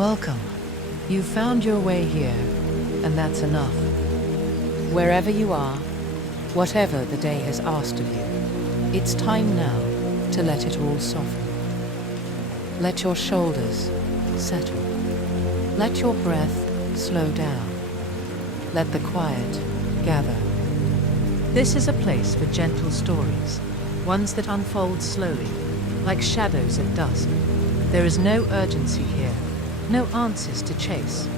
Welcome. You found your way here, and that's enough. Wherever you are, whatever the day has asked of you, it's time now to let it all soften. Let your shoulders settle. Let your breath slow down. Let the quiet gather. This is a place for gentle stories, ones that unfold slowly, like shadows at dusk. There is no urgency here, no answers to chase,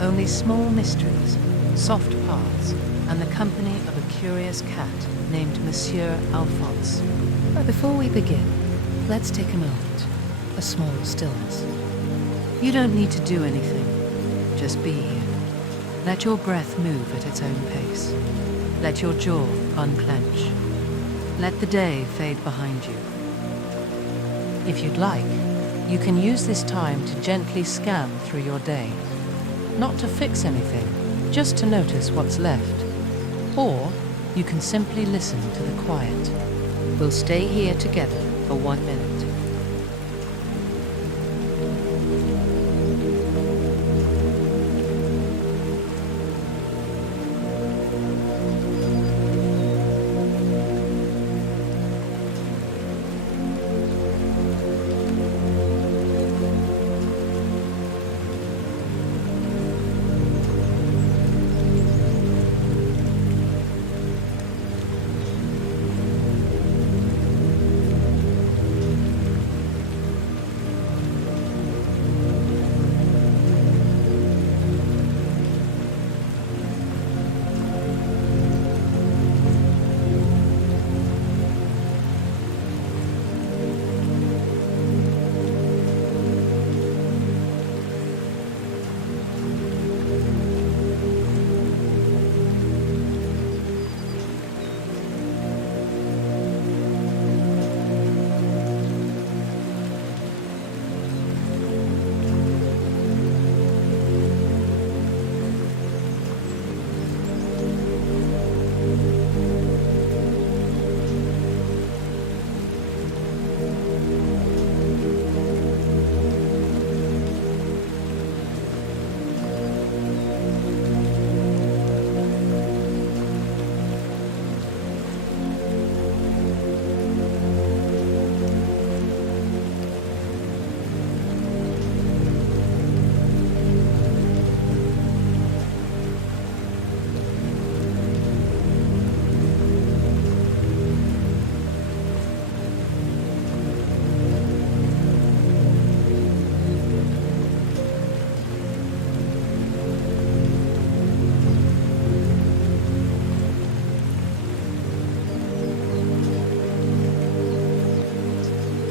only small mysteries, soft paths, and the company of a curious cat named Monsieur Alphonse. But before we begin, let's take a moment, a small stillness. You don't need to do anything, just be here. Let your breath move at its own pace. Let your jaw unclench. Let the day fade behind you. If you'd like, you can use this time to gently scan through your day. Not to fix anything, just to notice what's left. Or you can simply listen to the quiet. We'll stay here together for 1 minute.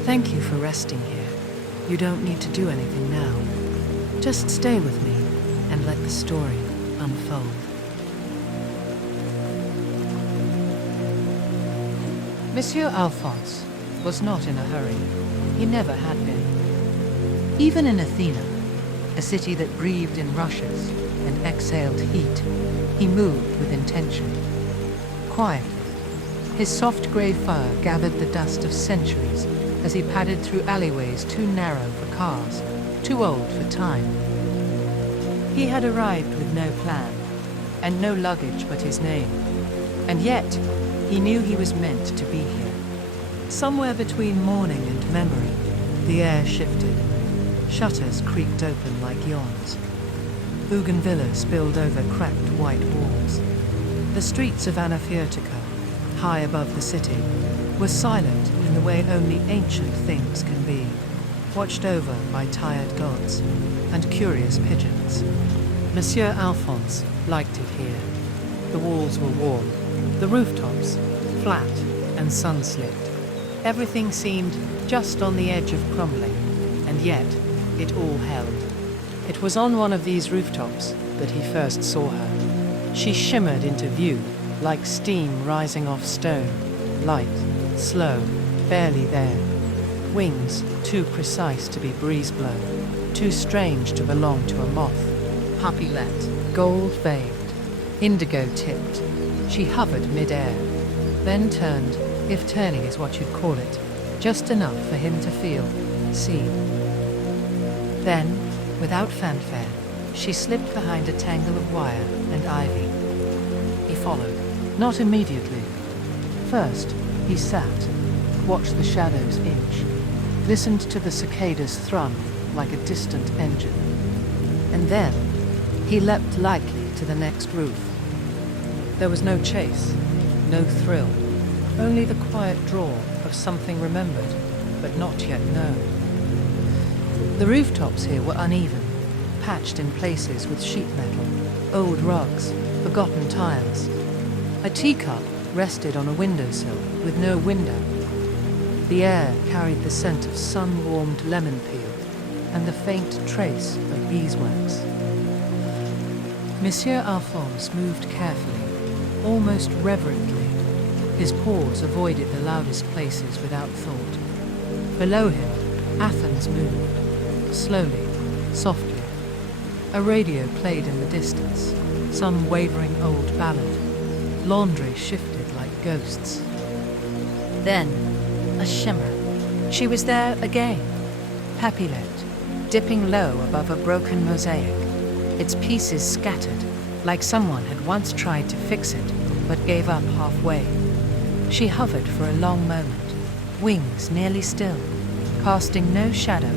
Thank you for resting here. You don't need to do anything now. Just stay with me and let the story unfold. Monsieur Alphonse was not in a hurry. He never had been. Even in Athena, a city that breathed in rushes and exhaled heat, he moved with intention. Quietly, his soft grey fur gathered the dust of centuries as he padded through alleyways too narrow for cars, too old for time. He had arrived with no plan, and no luggage but his name. And yet, he knew he was meant to be here. Somewhere between morning and memory, the air shifted. Shutters creaked open like yawns. Bougainvillas spilled over cracked white walls. The streets of Anaphiotica, high above the city, were silent in the way only ancient things can be, watched over by tired gods and curious pigeons. Monsieur Alphonse liked it here. The walls were warm, the rooftops flat and sun-slicked. Everything seemed just on the edge of crumbling, and yet it all held. It was on one of these rooftops that he first saw her. She shimmered into view like steam rising off stone, light, slow, barely there. Wings too precise to be breeze-blown, too strange to belong to a moth. Papiette, gold-veined, indigo-tipped, she hovered mid-air, then turned, if turning is what you'd call it, just enough for him to feel, see. Then, Without fanfare, she slipped behind a tangle of wire and ivy. He followed, not immediately. First, he sat, watched the shadows inch, listened to the cicadas thrum like a distant engine. And then, he leapt lightly to the next roof. There was no chase, no thrill, only the quiet draw of something remembered, but not yet known. The rooftops here were uneven, patched in places with sheet metal, old rugs, forgotten tiles. A teacup rested on a windowsill with no window. The air carried the scent of sun-warmed lemon peel and the faint trace of beeswax. Monsieur Alphonse moved carefully, almost reverently. His paws avoided the loudest places without thought. Below him, Athens moved, slowly, softly. A radio played in the distance, some wavering old ballad. Laundry shifted like ghosts. Then, a shimmer. She was there again. Papiette, dipping low above a broken mosaic, its pieces scattered, like someone had once tried to fix it, but gave up halfway. She hovered for a long moment, wings nearly still, casting no shadow.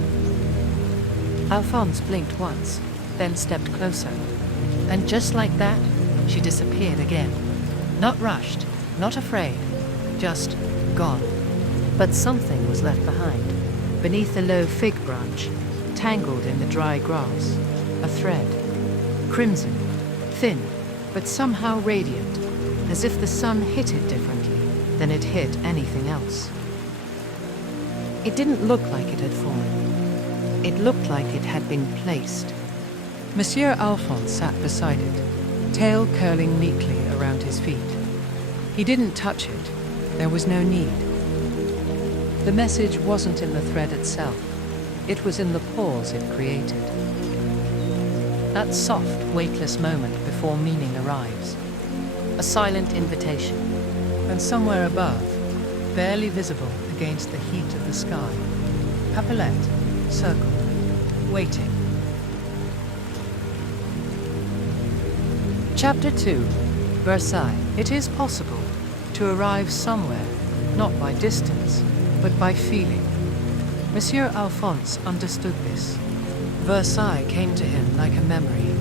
Alphonse blinked once, then stepped closer. And just like that, she disappeared again. Not rushed, not afraid, just gone. But something was left behind, beneath a low fig branch, tangled in the dry grass. A thread, crimson, thin, but somehow radiant, as if the sun hit it differently than it hit anything else. It didn't look like it had fallen. It looked like it had been placed. Monsieur Alphonse sat beside it, tail curling neatly around his feet. He didn't touch it. There was no need. The message wasn't in the thread itself. It was in the pause it created. That soft, weightless moment before meaning arrives. A silent invitation. And somewhere above, barely visible against the heat of the sky, Papiette circled, waiting. Chapter 2. Versailles. It is possible to arrive somewhere, not by distance, but by feeling. Monsieur Alphonse understood this. Versailles came to him like a memory,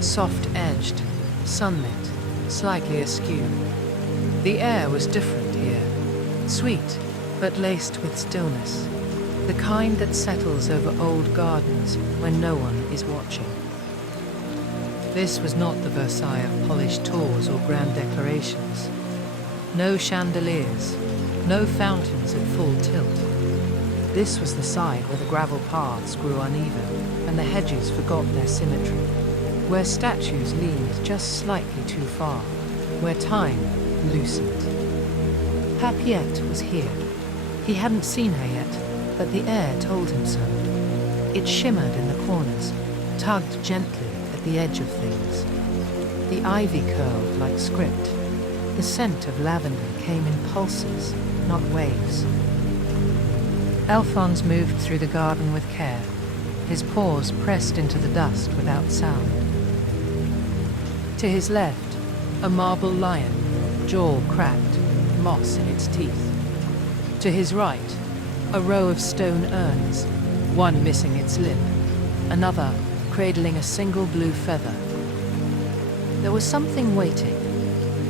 soft-edged, sunlit, slightly askew. The air was different here, sweet, but laced with stillness, the kind that settles over old gardens when no one is watching. This was not the Versailles of polished tours or grand declarations. No chandeliers, no fountains at full tilt. This was the side where the gravel paths grew uneven and the hedges forgot their symmetry, where statues leaned just slightly too far, where time loosened. Papiette was here. He hadn't seen her yet, but the air told him so. It shimmered in the corners, tugged gently at the edge of things. The ivy curled like script. The scent of lavender came in pulses, not waves. Alphonse moved through the garden with care, his paws pressed into the dust without sound. To his left, a marble lion, jaw cracked, moss in its teeth. To his right, a row of stone urns, one missing its lip, another cradling a single blue feather. There was something waiting,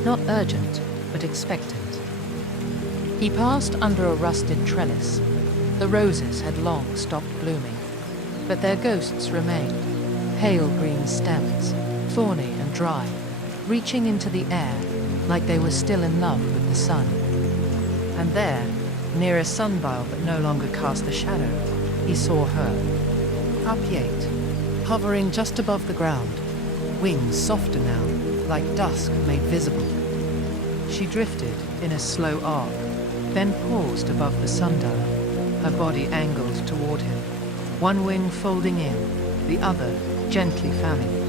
not urgent, but expectant. He passed under a rusted trellis. The roses had long stopped blooming, but their ghosts remained, pale green stems, thorny and dry, reaching into the air like they were still in love with the sun. And there, near a sundial that no longer cast a shadow, he saw her, Papiette, hovering just above the ground, wings softer now, like dusk made visible. She drifted in a slow arc, then paused above the sundial, her body angled toward him, one wing folding in, the other gently fanning.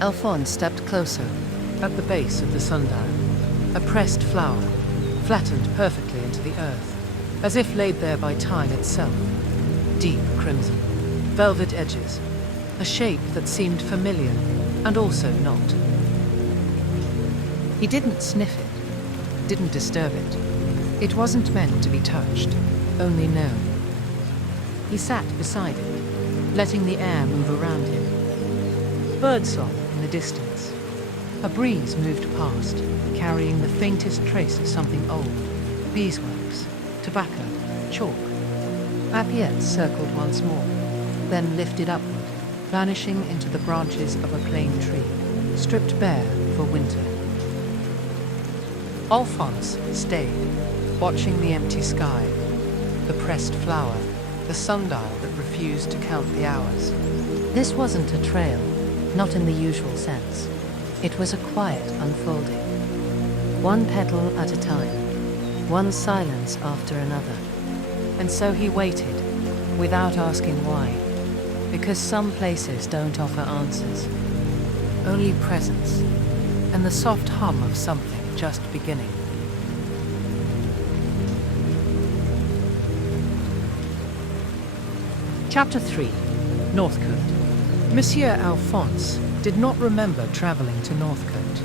Alphonse stepped closer, at the base of the sundial, a pressed flower, flattened perfectly into the earth, as if laid there by time itself, deep crimson. velvet edges, a shape that seemed familiar and also not. He didn't sniff it, didn't disturb it. It wasn't meant to be touched, only known. He sat beside it, letting the air move around him. Birdsong in the distance. A breeze moved past, carrying the faintest trace of something old. Beeswax, tobacco, chalk. Papiette circled once more, then lifted upward, vanishing into the branches of a plane tree, stripped bare for winter. Alphonse stayed, watching the empty sky, the pressed flower, the sundial that refused to count the hours. This wasn't a trail, not in the usual sense. It was a quiet unfolding. One petal at a time, one silence after another. And so he waited, without asking why, because some places don't offer answers. Only presence, and the soft hum of something just beginning. Chapter 3. Northcote. Monsieur Alphonse did not remember travelling to Northcote,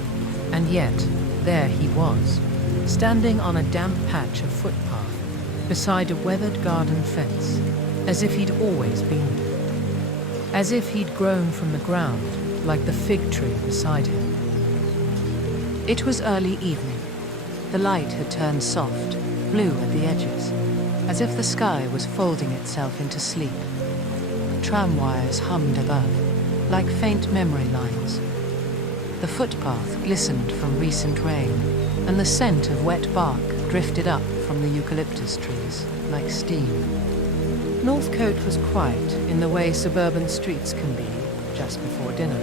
and yet there he was, standing on a damp patch of footpath, beside a weathered garden fence, as if he'd always been there, as if he'd grown from the ground like the fig tree beside him. It was early evening. The light had turned soft, blue at the edges, as if the sky was folding itself into sleep. Tram wires hummed above, like faint memory lines. The footpath glistened from recent rain, and the scent of wet bark drifted up from the eucalyptus trees, like steam. Northcote was quiet in the way suburban streets can be, just before dinner,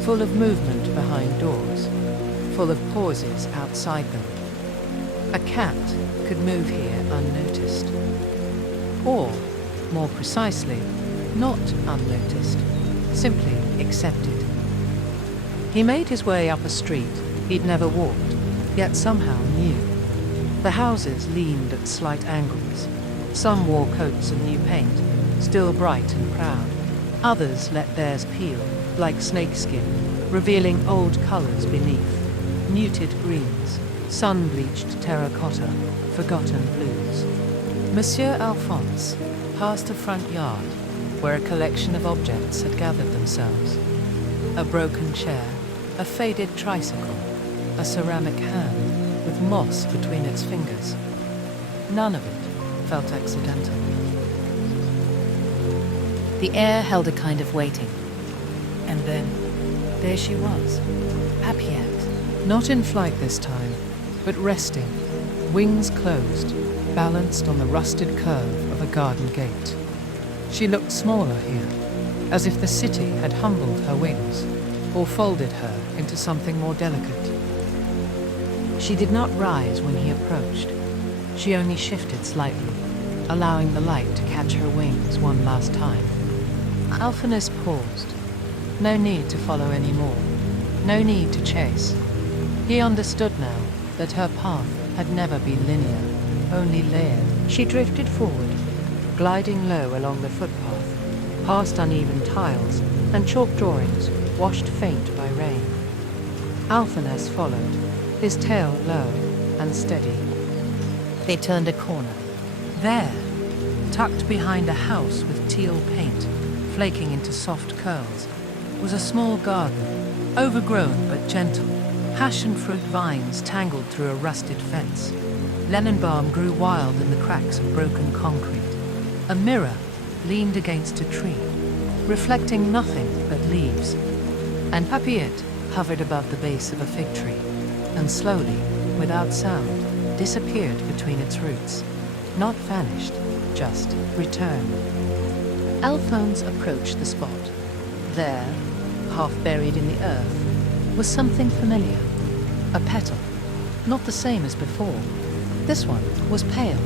full of movement behind doors, full of pauses outside them. A cat could move here unnoticed. Or, more precisely, not unnoticed, simply accepted. He made his way up a street he'd never walked, yet somehow knew. The houses leaned at slight angles. Some wore coats of new paint, still bright and proud. Others let theirs peel, like snakeskin, revealing old colours beneath. Muted greens, sun-bleached terracotta, forgotten blues. Monsieur Alphonse passed a front yard where a collection of objects had gathered themselves. A broken chair, a faded tricycle, a ceramic hand with moss between its fingers. None of it felt accidental. The air held a kind of waiting. And then, there she was, Papiette. Not in flight this time, but resting, wings closed, balanced on the rusted curve of a garden gate. She looked smaller here, as if the city had humbled her wings, or folded her into something more delicate. She did not rise when he approached. She only shifted slightly, allowing the light to catch her wings one last time. Alphonse paused. No need to follow any more. No need to chase. He understood now that her path had never been linear, only layered. She drifted forward, gliding low along the footpath, past uneven tiles and chalk drawings washed faint by rain. Alphonse followed, his tail low and steady. They turned a corner. There, tucked behind a house with teal paint, flaking into soft curls, was a small garden, overgrown but gentle. Passion fruit vines tangled through a rusted fence. Lemon balm grew wild in the cracks of broken concrete. A mirror leaned against a tree, reflecting nothing but leaves. And Papiette hovered above the base of a fig tree, and slowly, without sound, disappeared between its roots. Not vanished, just returned. Alphonse approached the spot. There, half buried in the earth, was something familiar. A petal, not the same as before. This one was pale,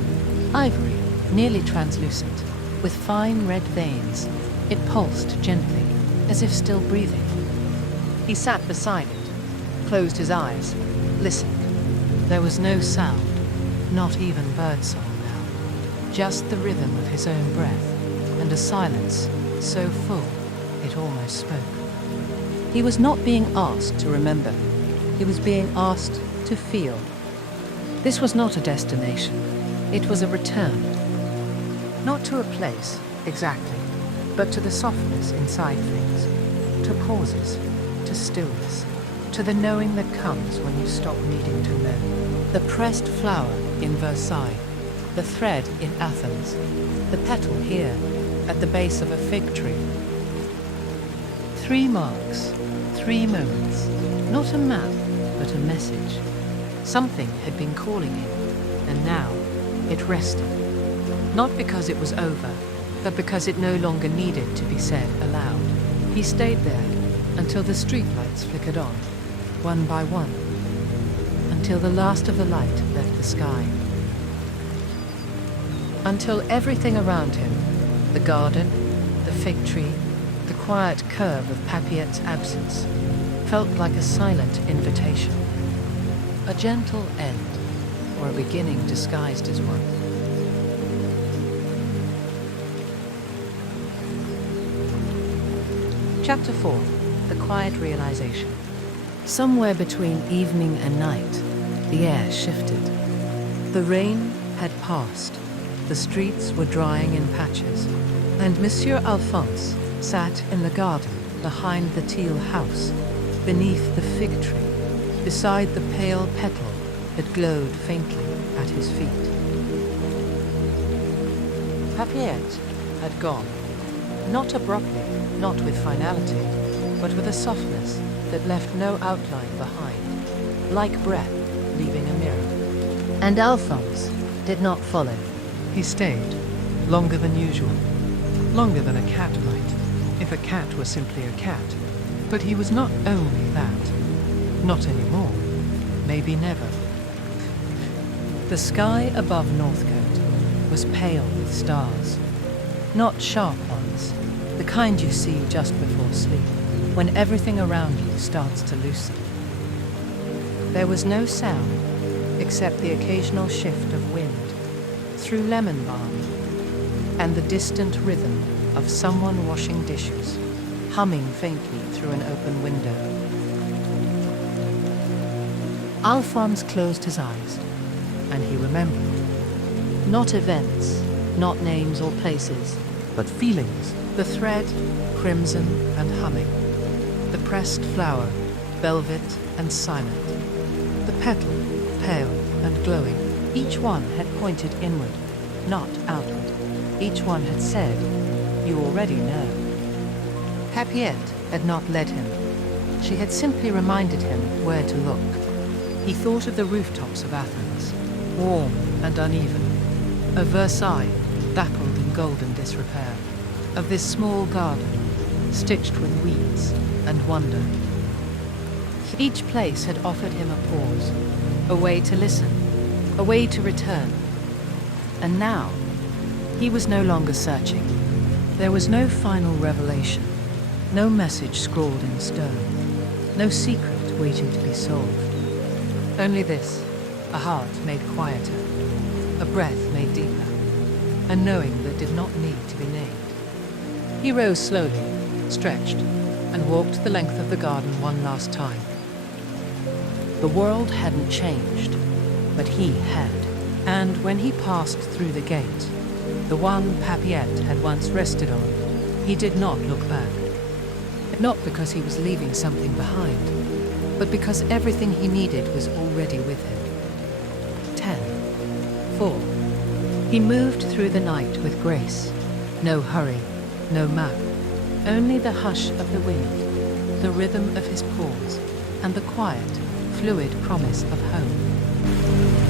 ivory, nearly translucent, with fine red veins. It pulsed gently, as if still breathing. He sat beside it, closed his eyes, listened. There was no sound, not even birdsong now. Just the rhythm of his own breath, and a silence so full it almost spoke. He was not being asked to remember. He was being asked to feel. This was not a destination. It was a return. Not to a place, exactly, but to the softness inside things, to pauses, to stillness, to the knowing that comes when you stop needing to know. The pressed flower in Versailles, the thread in Athens, the petal here, at the base of a fig tree. 3 marks, 3 moments, not a map, but a message. Something had been calling him, and now it rested. Not because it was over, but because it no longer needed to be said aloud. He stayed there until the streetlights flickered on, one by one, until the last of the light left the sky. Until everything around him, the garden, the fig tree, the quiet curve of Papiette's absence, felt like a silent invitation. A gentle end, or a beginning disguised as one. Chapter 4. The Quiet Realization. Somewhere between evening and night, the air shifted. The rain had passed. The streets were drying in patches, and Monsieur Alphonse sat in the garden behind the teal house, beneath the fig tree, beside the pale petal that glowed faintly at his feet. Papiette had gone, not abruptly, not with finality, but with a softness that left no outline behind, like breath leaving a mirror. And Alphonse did not follow. He stayed, longer than usual, longer than a cat might, if a cat were simply a cat. But he was not only that. Not anymore. Maybe never. The sky above Northcote was pale with stars. Not sharp ones, the kind you see just before sleep, when everything around you starts to loosen. There was no sound, except the occasional shift of wind through lemon balm, and the distant rhythm of someone washing dishes, humming faintly through an open window. Alphonse closed his eyes, and he remembered. Not events, not names or places, but feelings. The thread, crimson and humming. The pressed flower, velvet and silent. The petal, pale and glowing. Each one had pointed inward, not outward. Each one had said, "You already know." Papiette had not led him. She had simply reminded him where to look. He thought of the rooftops of Athens, warm and uneven, of Versailles, dappled in golden disrepair, of this small garden, stitched with weeds and wonder. Each place had offered him a pause, a way to listen, a way to return. And now, he was no longer searching. There was no final revelation, no message scrawled in stone, no secret waiting to be solved. Only this, a heart made quieter, a breath made deeper, a knowing that did not need to be named. He rose slowly, stretched, and walked the length of the garden one last time. The world hadn't changed, but he had. And when he passed through the gate, the one Papiette had once rested on, he did not look back. Not because he was leaving something behind, but because everything he needed was already with him. 10, 4. He moved through the night with grace. No hurry, no map, only the hush of the wind, the rhythm of his pause, and the quiet, fluid promise of home.